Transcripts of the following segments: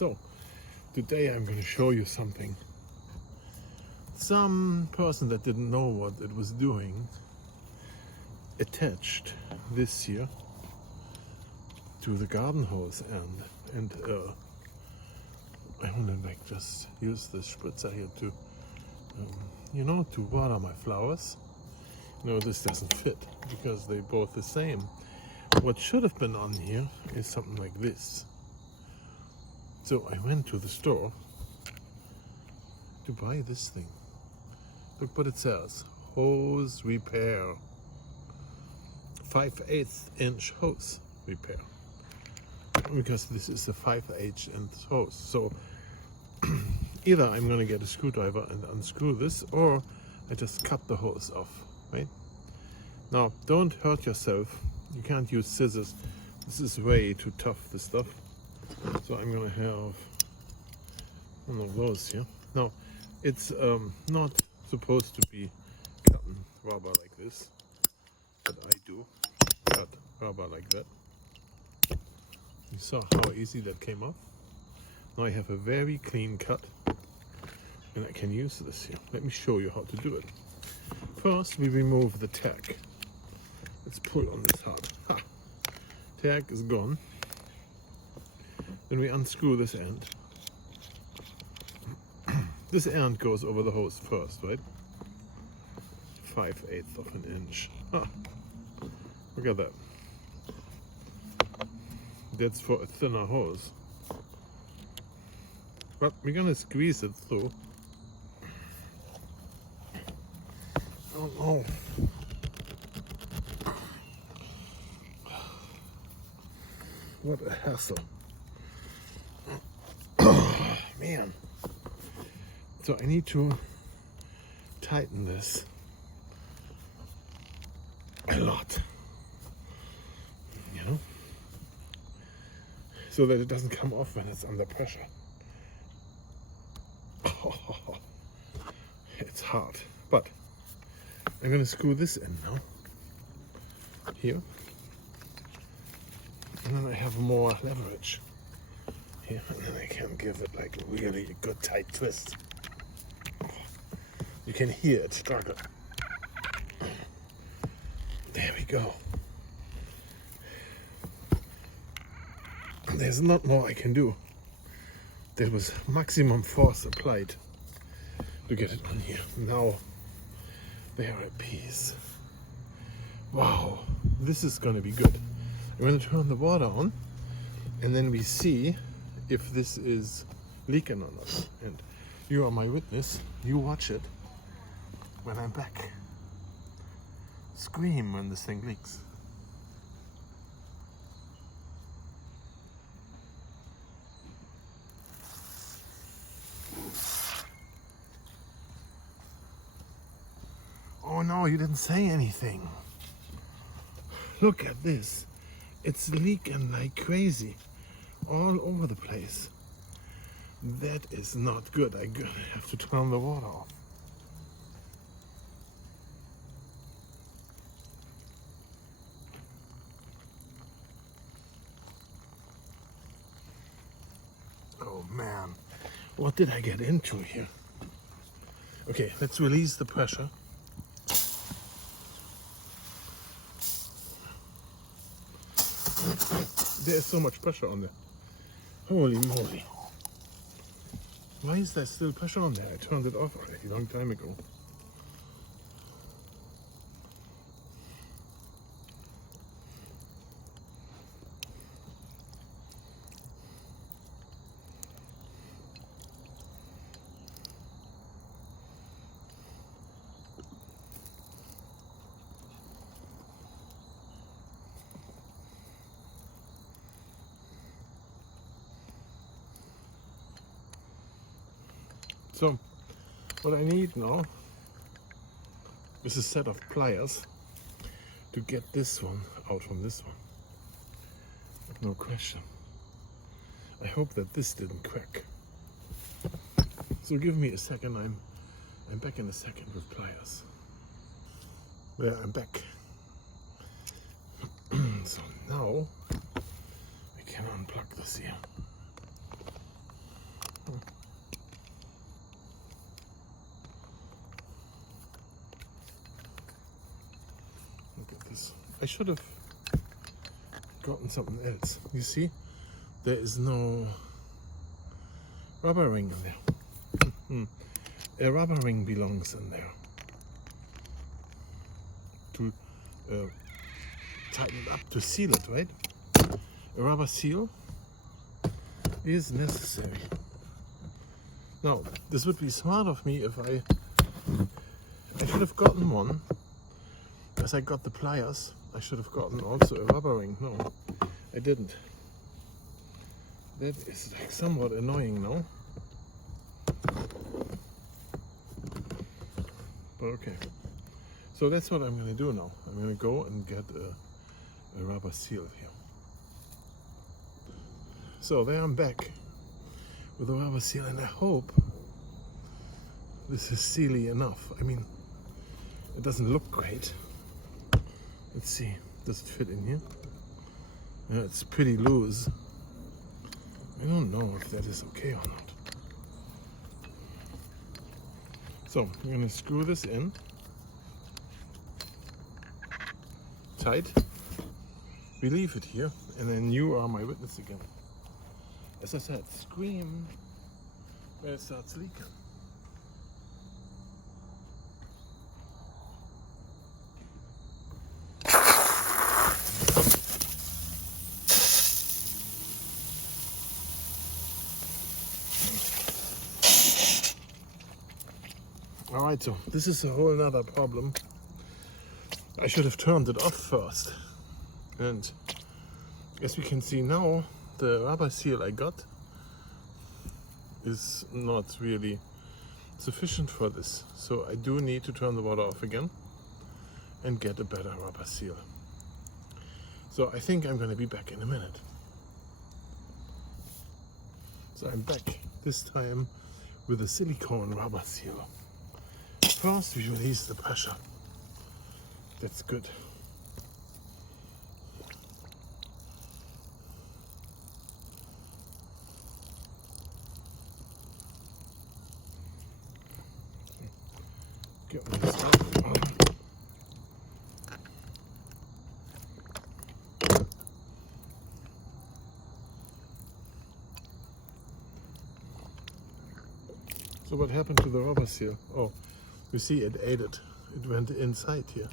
So today I'm going to show you something. Some person that didn't know what it was doing attached this here to the garden hose and I want to like just use this spritzer here to to water my flowers. No, this doesn't fit because they're both the same. What should have been on here is something like this. So I went to the store to buy this thing. Look what it says: hose repair, 5/8 inch hose repair, because this is a 5/8 inch hose. So either I'm going to get a screwdriver and unscrew this, or I just cut the hose off, right? Now, don't hurt yourself. You can't use scissors. This is way too tough, this stuff. So I'm going to have one of those here. Now, it's not supposed to be cutting rubber like this, but I do cut rubber like that. You saw how easy that came off. Now I have a very clean cut, and I can use this here. Let me show you how to do it. First, we remove the tag. Let's pull on this hard. Ha! Tag is gone. Then we unscrew this end. This end goes over the hose first, right? 5/8 of an inch. Ah, look at that. That's for a thinner hose. But we're gonna squeeze it through. Oh no. What a hassle. Oh, man. So I need to tighten this a lot, so that it doesn't come off when it's under pressure. Oh, it's hard, but I'm going to screw this in now, here, and then I have more leverage here, and then I can give it like a really good tight twist. You can hear it struggle. There we go. There's not more I can do. There was maximum force applied to get it on here. Now they are at peace. Wow, this is going to be good. I'm going to turn the water on, and then we see if this is leaking or not. And you are my witness. You watch it when I'm back. Scream when this thing leaks. Oh no, you didn't say anything. Look at this. It's leaking like crazy all over the place. That is not good. I'm gonna have to turn the water off. Oh man, what did I get into here? Okay, let's release the pressure. There's so much pressure on there. Holy moly. Why is there still pressure on there? I turned it off already a long time ago. So, what I need now is a set of pliers to get this one out from this one. No question. I hope that this didn't crack. So give me a second. I'm back in a second with pliers. There, I'm back. So now we can unplug this here. I should have gotten something else. You see, there is no rubber ring in there. A rubber ring belongs in there to tighten it up, to seal it, right? A rubber seal is necessary. Now, this would be smart of me if I should have gotten one. As I got the pliers, I should have gotten also a rubber ring. No, I didn't. That is like somewhat annoying now. But okay. So that's what I'm going to do now. I'm going to go and get a rubber seal here. So there I'm back with a rubber seal, and I hope this is sealy enough. I mean, it doesn't look great. Let's see, does it fit in here? Yeah, it's pretty loose. I don't know if that is okay or not. So I'm going to screw this in tight. We leave it here, and then you are my witness again. As I said, scream when it starts leaking. Alright, so this is a whole nother problem. I should have turned it off first. And as we can see now, the rubber seal I got is not really sufficient for this. So I do need to turn the water off again and get a better rubber seal. So I think I'm going to be back in a minute. So I'm back, this time with a silicone rubber seal. First we release the pressure. That's good. Get this out. So what happened to the rubber seal? Oh, you see it ate it. It went inside here.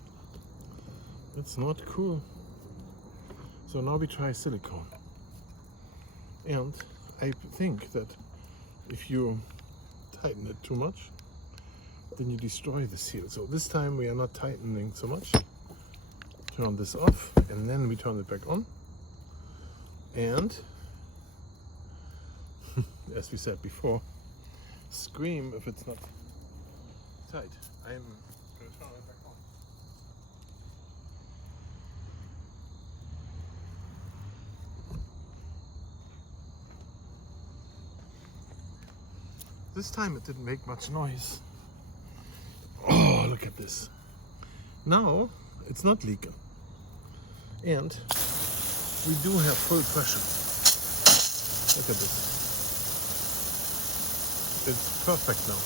That's not cool. So now we try silicone. And I think that if you tighten it too much, then you destroy the seal. So this time we are not tightening so much. Turn this off, and then we turn it back on. And as we said before, scream if it's not tight. I'm going to turn it back on. This time it didn't make much noise. Oh, look at this. Now it's not leaking. And we do have full pressure. Look at this. It's perfect now.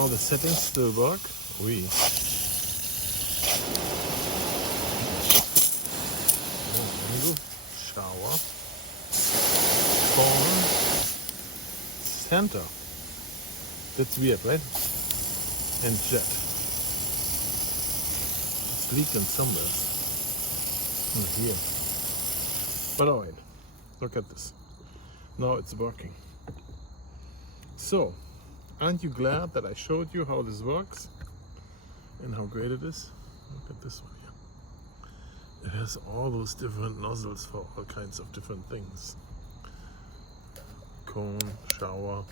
All the settings still work. Oui. Oh, angle, shower, phone, center. That's weird, right? And jet. It's leaking somewhere. Here. But alright, look at this. Now it's working. So, aren't you glad that I showed you how this works and how great it is? Look at this one here. It has all those different nozzles for all kinds of different things. Cone, shower,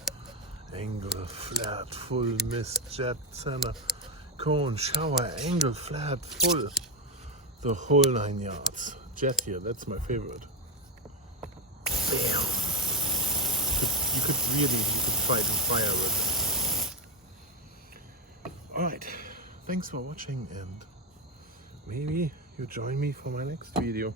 angle, flat, full, mist, jet, center, cone, shower, angle, flat, full. The whole 9 yards. Jet here, that's my favorite. Bam! You could fight in fire with it. Alright, thanks for watching, and maybe you join me for my next video.